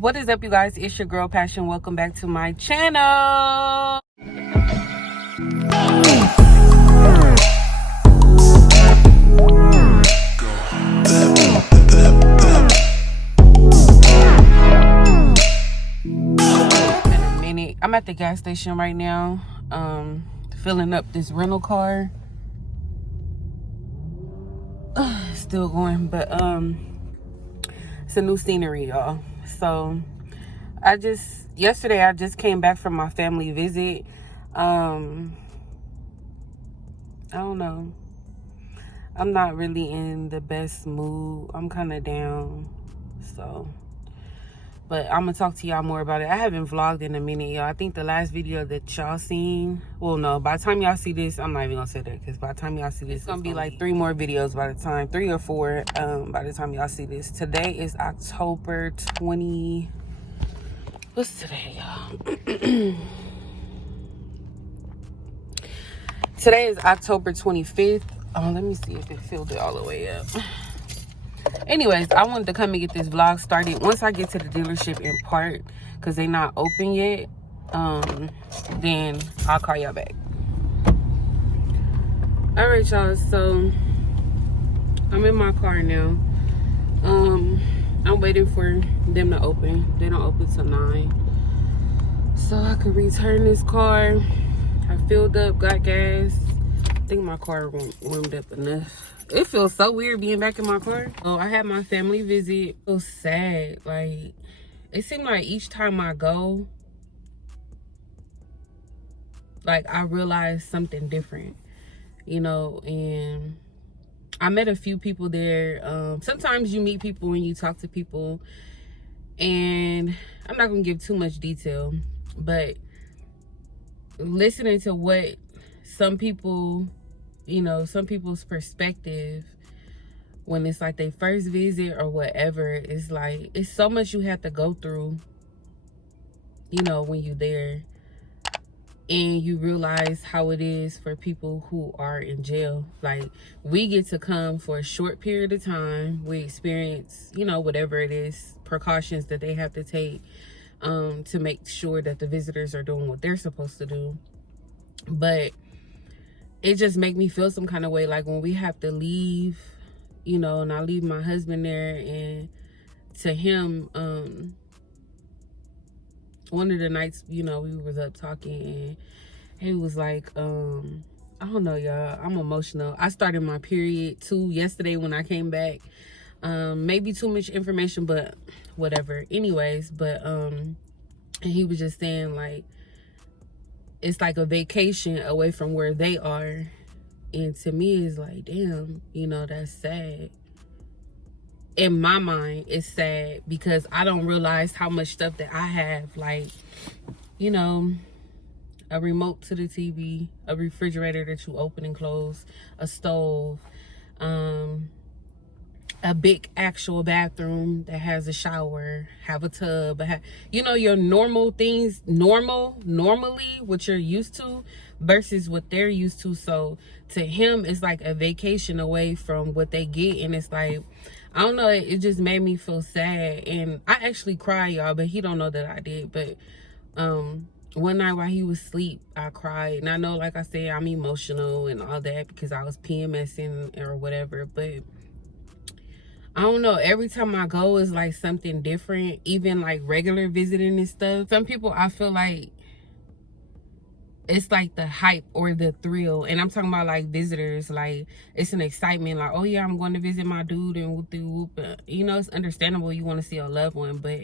What is up, you guys? It's your girl Passion. Welcome back to my channel. In a minute, I'm at the gas station right now, filling up this rental car. Still going, but it's a new scenery, y'all. So yesterday I just came back from my family visit. I don't know, I'm not really in the best mood. I'm kind of down, so, but I'm gonna talk to y'all more about it. I haven't vlogged in a minute, y'all. I think the last video that y'all seen, well, no, by the time y'all see this, I'm not even gonna say that, because by the time y'all see this, it's gonna be like 3 more videos by the time, 3 or 4 by the time y'all see this. Today is October 20, what's today, y'all? Today is October 25th. Let me see if it filled it all the way up. Anyways, I wanted to come and get this vlog started. Once I get to the dealership in part, because they not open yet, then I'll call y'all back. All right, y'all. So I'm in my car now. I'm waiting for them to open. They don't open till 9, so I could return this car. I filled up, got gas. I think my car warmed up enough. It feels so weird being back in my car. Oh, I had my family visit. It was sad. Like, it seemed like each time I go, like, I realized something different, you know. And I met a few people there. Sometimes you meet people and you talk to people, and I'm not gonna give too much detail, but listening to what some people, you know, some people's perspective when it's like their first visit or whatever, it's like, it's so much you have to go through, you know, when you're there, and you realize how it is for people who are in jail. Like, we get to come for a short period of time. We experience, you know, whatever it is, precautions that they have to take to make sure that the visitors are doing what they're supposed to do. But it just make me feel some kind of way, like when we have to leave, you know, and I leave my husband there, and to him, one of the nights, you know, we was up talking, and he was like, I don't know, y'all, I'm emotional. I started my period too yesterday when I came back. Maybe too much information, but whatever. Anyways, but and he was just saying, like, it's like a vacation away from where they are. And to me, it's like, damn, you know, that's sad. In my mind, it's sad because I don't realize how much stuff that I have, like, you know, a remote to the TV, a refrigerator that you open and close, a stove, a big actual bathroom that has a shower, have a tub, you know, your normal things, normally what you're used to versus what they're used to. So to him, it's like a vacation away from what they get. And it's like, I don't know, it just made me feel sad. And I actually cried, y'all, but he don't know that I did. But one night while he was asleep, I cried. And I know, like I said, I'm emotional and all that because I was PMSing or whatever, but I don't know, every time I go is like something different, even like regular visiting and stuff. Some people, I feel like it's like the hype or the thrill, and I'm talking about like visitors, like it's an excitement, like, oh yeah, I'm going to visit my dude and whoop. You know, it's understandable you want to see a loved one, but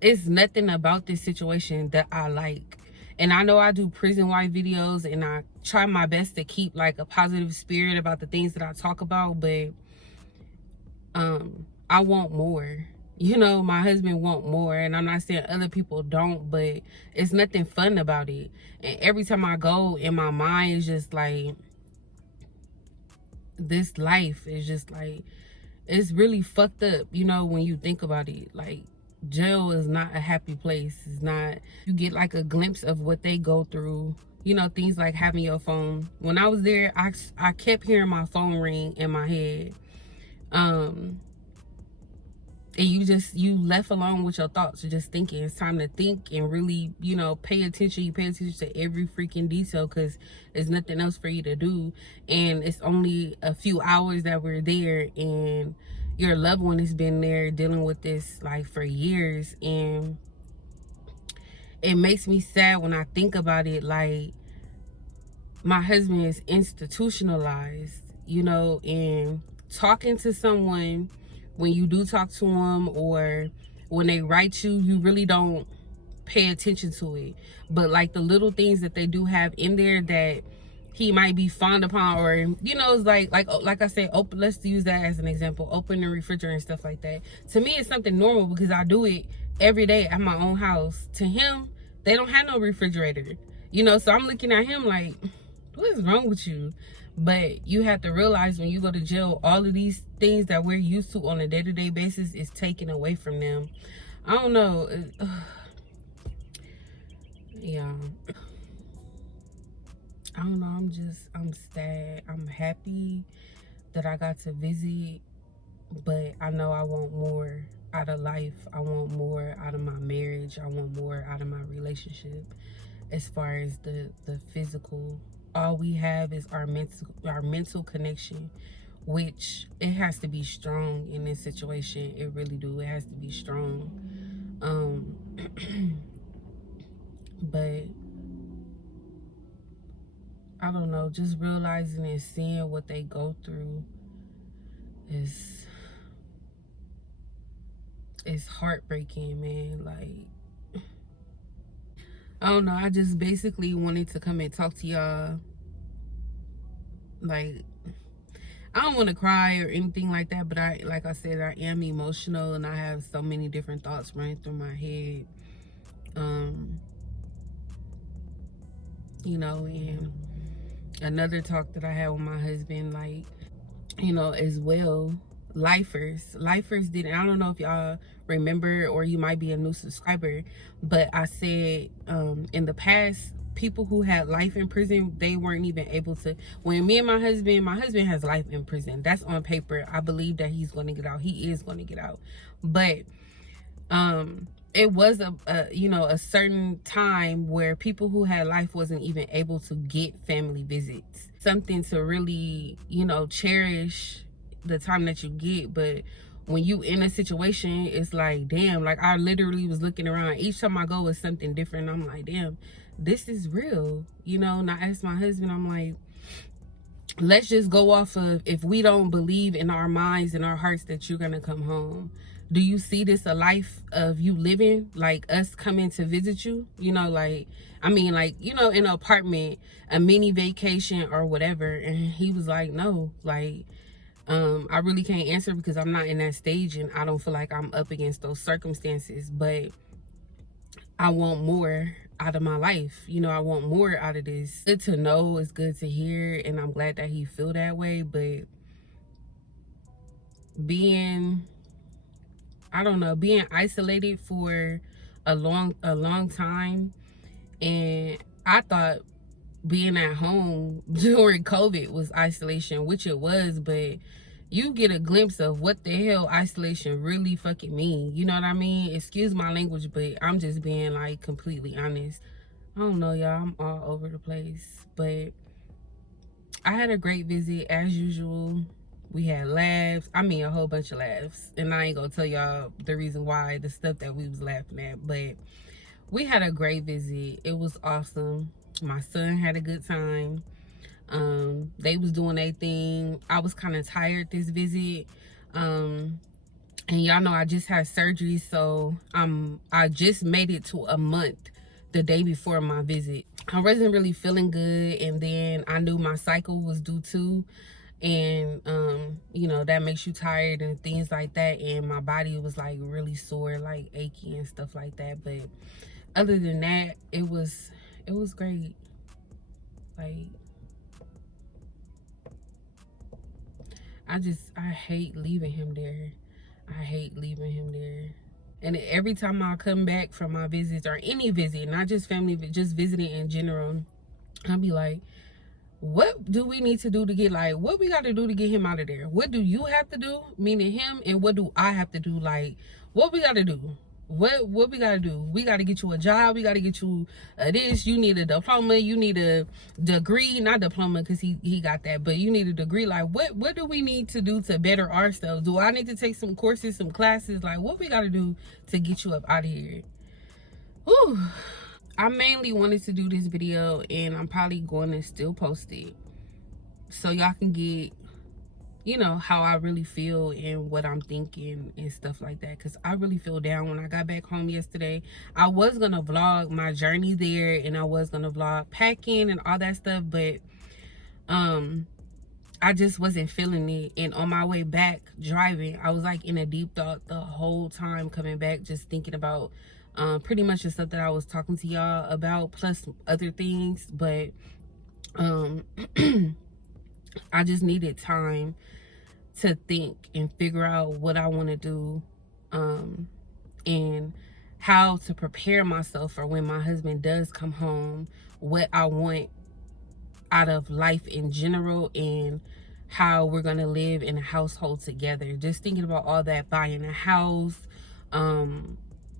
it's nothing about this situation that I like. And I know I do prison wife videos, and I try my best to keep like a positive spirit about the things that I talk about, but I want more. You know, my husband want more, and I'm not saying other people don't, but it's nothing fun about it. And every time I go, in my mind is just like, this life is just like, it's really fucked up, you know, when you think about it. Like, jail is not a happy place. It's not. You get like a glimpse of what they go through, you know, things like having your phone. When I was there, I kept hearing my phone ring in my head. and you left alone with your thoughts, just thinking. It's time to think and really, you know, pay attention. You pay attention to every freaking detail, because there's nothing else for you to do, and it's only a few hours that we're there, and your loved one has been there dealing with this like for years. And it makes me sad when I think about it. Like, my husband is institutionalized, you know, and talking to someone, when you do talk to them or when they write you, you really don't pay attention to it. But like the little things that they do have in there that he might be fond upon, or, you know, it's like I said, open, let's use that as an example, open the refrigerator and stuff like that. To me, it's something normal because I do it every day at my own house. To him, they don't have no refrigerator, you know, so I'm looking at him like, what is wrong with you? But you have to realize, when you go to jail, all of these things that we're used to on a day-to-day basis is taken away from them. I don't know. Yeah. I don't know. I'm sad. I'm happy that I got to visit, but I know I want more out of life. I want more out of my marriage. I want more out of my relationship. As far as the physical, all we have is our mental connection, which it has to be strong in this situation. It really do. It has to be strong. But I don't know, just realizing and seeing what they go through is, it's heartbreaking, man. Like, I don't know, I just basically wanted to come and talk to y'all. Like, I don't want to cry or anything like that, but like I said, I am emotional and I have so many different thoughts running through my head. You know, and another talk that I had with my husband, like, you know, as well, lifers didn't, I don't know if y'all remember, or you might be a new subscriber, but I said in the past, people who had life in prison, they weren't even able to, when me and my husband has life in prison, that's on paper. I believe that he's going to get out. He is going to get out. But it was a you know, a certain time where people who had life wasn't even able to get family visits. Something to really, you know, cherish the time that you get. But when you in a situation, it's like, damn, like I literally was looking around. Each time I go, it's something different. I'm like, damn, this is real, you know. And I asked my husband, I'm like, let's just go off of, if we don't believe in our minds and our hearts that you're gonna come home, do you see this a life of you living, like us coming to visit you, you know, like, I mean, like, you know, in an apartment, a mini vacation or whatever? And he was like, no, like, I really can't answer because I'm not in that stage and I don't feel like I'm up against those circumstances. But I want more out of my life, you know. I want more out of this. Good to know, it's good to hear, and I'm glad that he feel that way. But being, I don't know, being isolated for a long time, and I thought being at home during COVID was isolation, which it was, but you get a glimpse of what the hell isolation really fucking mean. You know what I mean? Excuse my language, but I'm just being like completely honest. I don't know, y'all, I'm all over the place, but I had a great visit as usual. We had laughs. I mean, a whole bunch of laughs. And I ain't gonna tell y'all the reason why, the stuff that we was laughing at. But we had a great visit. It was awesome. My son had a good time. They was doing their thing. I was kind of tired this visit. And y'all know I just had surgery. So I just made it to a month the day before my visit. I wasn't really feeling good. And then I knew my cycle was due too. And you know, that makes you tired and things like that, and my body was like really sore, like achy and stuff like that. But other than that, it was great. Like, I hate leaving him there. I hate leaving him there. And every time I come back from my visits, or any visit, not just family, but just visiting in general, I'll be like, what do we need to do to get, like, what we got to do to get him out of there? What do you have to do, meaning him, and what do I have to do? Like, what we got to do? What we got to do? We got to get you a job. We got to get you this. You need a diploma. You need a degree, not diploma because he got that, but you need a degree. Like, what do we need to do to better ourselves? Do I need to take some courses, some classes? Like, what we got to do to get you up out of here? Whew. I mainly wanted to do this video, and I'm probably going to still post it so y'all can get, you know, how I really feel and what I'm thinking and stuff like that, because I really feel down. When I got back home yesterday, I was gonna vlog my journey there, and I was gonna vlog packing and all that stuff, but I just wasn't feeling it. And on my way back driving, I was like in a deep thought the whole time coming back, just thinking about pretty much the stuff that I was talking to y'all about, plus other things. But I just needed time to think and figure out what I want to do, and how to prepare myself for when my husband does come home, what I want out of life in general, and how we're gonna live in a household together. Just thinking about all that, buying a house,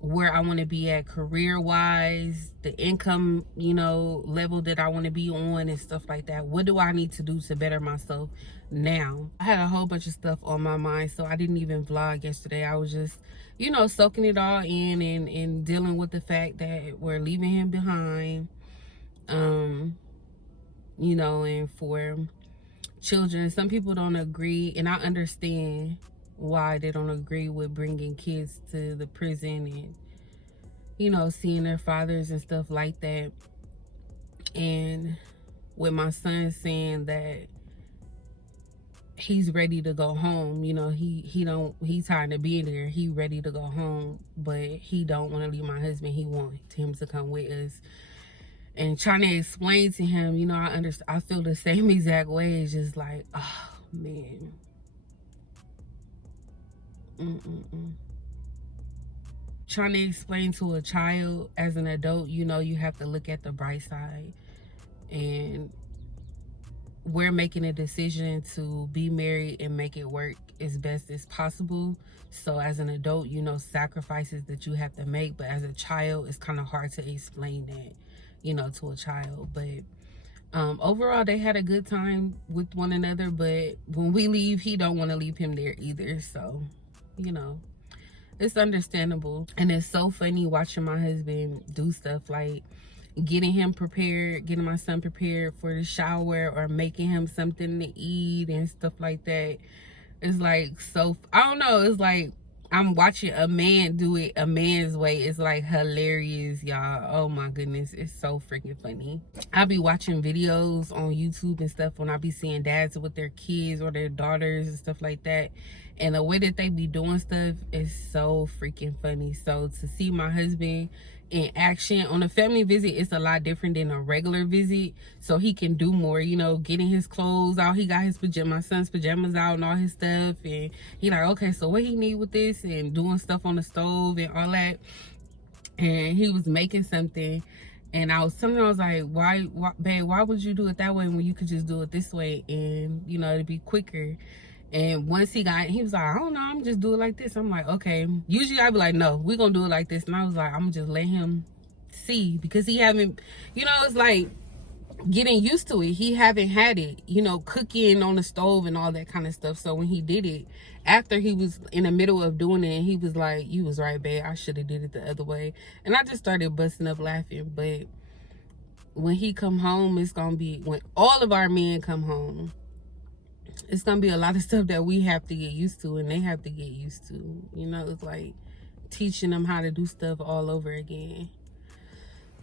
where I want to be at career wise, the income, you know, level that I want to be on and stuff like that. What do I need to do to better myself now? I had a whole bunch of stuff on my mind, so I didn't even vlog yesterday. I was just, you know, soaking it all in and dealing with the fact that we're leaving him behind, you know. And for children, some people don't agree, and I understand why they don't agree with bringing kids to the prison and, you know, seeing their fathers and stuff like that. And with my son saying that he's ready to go home, you know, he's tired of being there, he ready to go home, but he don't want to leave my husband. He wants him to come with us. And trying to explain to him, you know, I feel the same exact way. It's just like, oh man. Trying to explain to a child as an adult, you know, you have to look at the bright side. And we're making a decision to be married and make it work as best as possible. So as an adult, you know, sacrifices that you have to make, but as a child, it's kind of hard to explain that, you know, to a child. But overall, they had a good time with one another. But when we leave, he don't want to leave him there either. So, you know, it's understandable. And it's so funny watching my husband do stuff like getting him prepared, getting my son prepared for the shower, or making him something to eat and stuff like that. It's like, so, I don't know, it's like I'm watching a man do it a man's way. It's like hilarious, y'all. Oh my goodness, it's so freaking funny. I be watching videos on YouTube and stuff when I be seeing dads with their kids or their daughters and stuff like that, and the way that they be doing stuff is so freaking funny. So to see my husband in action on a family visit, it's a lot different than a regular visit. So he can do more, you know, getting his clothes out. He got his my son's pajamas out and all his stuff, and he like, okay, so what he need with this, and doing stuff on the stove and all that. And he was making something, and I was telling him, I was like, why babe, why would you do it that way when you could just do it this way, and you know, it'd be quicker. And once he was like, I don't know, I'm just do it like this. I'm like, okay. Usually I'd be like, no, we're gonna do it like this. And I was like, I'm gonna just let him see, because he haven't, you know, it's like getting used to it. He haven't had it, you know, cooking on the stove and all that kind of stuff. So when he did it, after he was in the middle of doing it, he was like, you was right, babe, I should have did it the other way. And I just started busting up laughing. But when he come home, it's gonna be, when all of our men come home, it's gonna be a lot of stuff that we have to get used to, and they have to get used to. You know, it's like teaching them how to do stuff all over again.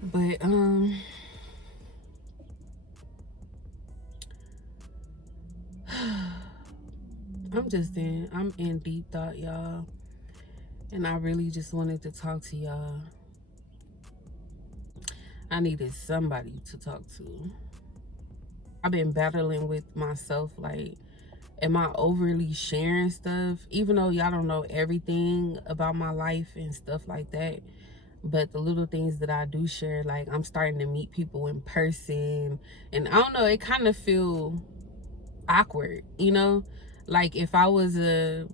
But I'm in deep thought, y'all, and I really just wanted to talk to y'all. I needed somebody to talk to. I've been battling with myself, like, am I overly sharing stuff? Even though y'all don't know everything about my life and stuff like that, But the little things that I do share, like I'm starting to meet people in person, and I don't know, it kind of feel awkward, you know? Like if I was a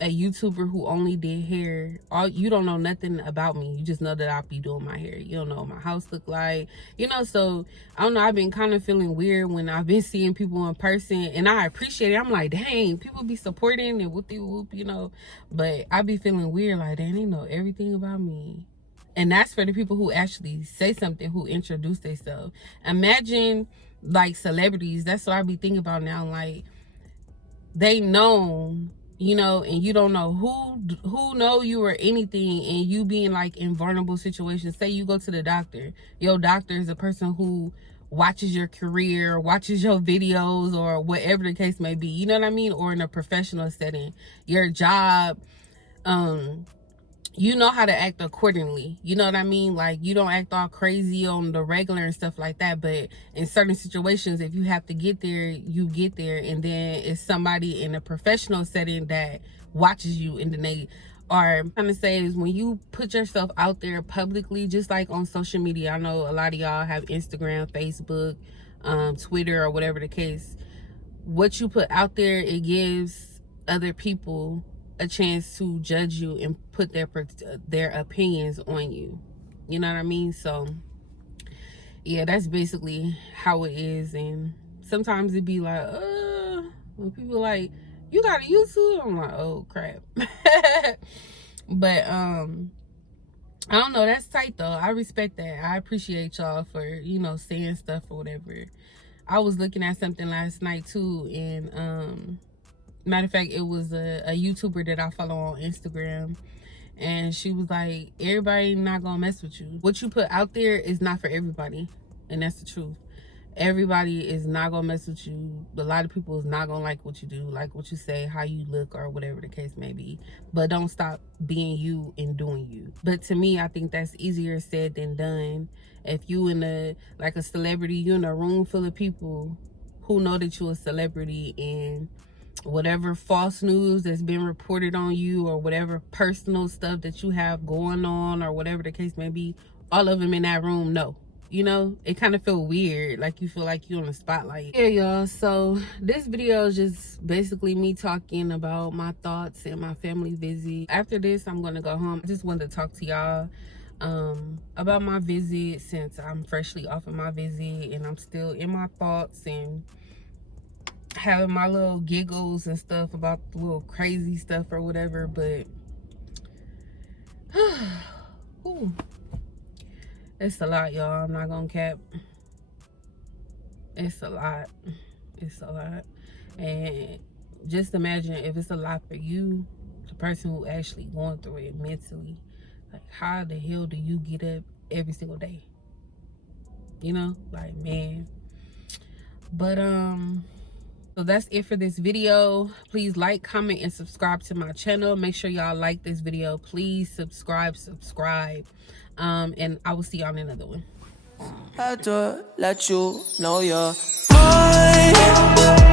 YouTuber who only did hair, you don't know nothing about me. You just know that I'll be doing my hair. You don't know what my house look like, you know? So I don't know, I've been kind of feeling weird when I've been seeing people in person, and I appreciate it. I'm like, dang, people be supporting and whoop-de-whoop, you know? But I be feeling weird, like, dang, they know everything about me. And that's for the people who actually say something, who introduce themselves. Imagine like celebrities. That's what I be thinking about now. Like, they know, you know, and you don't know who know you or anything, and you being like in vulnerable situations. Say you go to the doctor. Your doctor is a person who watches your career, watches your videos, or whatever the case may be. You know what I mean? Or in a professional setting, your job, you know how to act accordingly. You know what I mean? Like, you don't act all crazy on the regular and stuff like that. But in certain situations, if you have to get there, you get there. And then it's somebody in a professional setting that watches you, and then they are, I'm trying to say, is when you put yourself out there publicly, just like on social media. I know a lot of y'all have Instagram, Facebook, Twitter, or whatever the case. What you put out there, it gives other people a chance to judge you and put their opinions on you. You know what I mean? So yeah, that's basically how it is. And sometimes it be like, when people like, you got a YouTube, I'm like, oh crap. But I don't know, that's tight though. I respect that. I appreciate y'all for, you know, saying stuff or whatever. I was looking at something last night too, and matter of fact, it was a YouTuber that I follow on Instagram, and she was like, everybody not gonna mess with you. What you put out there is not for everybody, and that's the truth. Everybody is not gonna mess with you. A lot of people is not gonna like what you do, like what you say, how you look, or whatever the case may be. But don't stop being you and doing you. But to me, I think that's easier said than done. If you in a, like a celebrity, you in a room full of people who know that you're a celebrity, and whatever false news that's been reported on you, or whatever personal stuff that you have going on, or whatever the case may be, all of them in that room know. You know, it kind of feel weird, like you feel like you're on the spotlight. Yeah, y'all, so this video is just basically me talking about my thoughts and my family visit. After this, I'm gonna go home. I just wanted to talk to y'all about my visit, since I'm freshly off of my visit and I'm still in my thoughts and having my little giggles and stuff about the little crazy stuff or whatever. But ooh, it's a lot, y'all. I'm not gonna cap. It's a lot. It's a lot. And just imagine if it's a lot for you, the person who actually going through it mentally. Like, how the hell do you get up every single day? You know, like, man. But so that's it for this video. Please like, comment, and subscribe to my channel. Make sure y'all like this video. Please subscribe. And I will see y'all in another one. Had to let you know you're mine.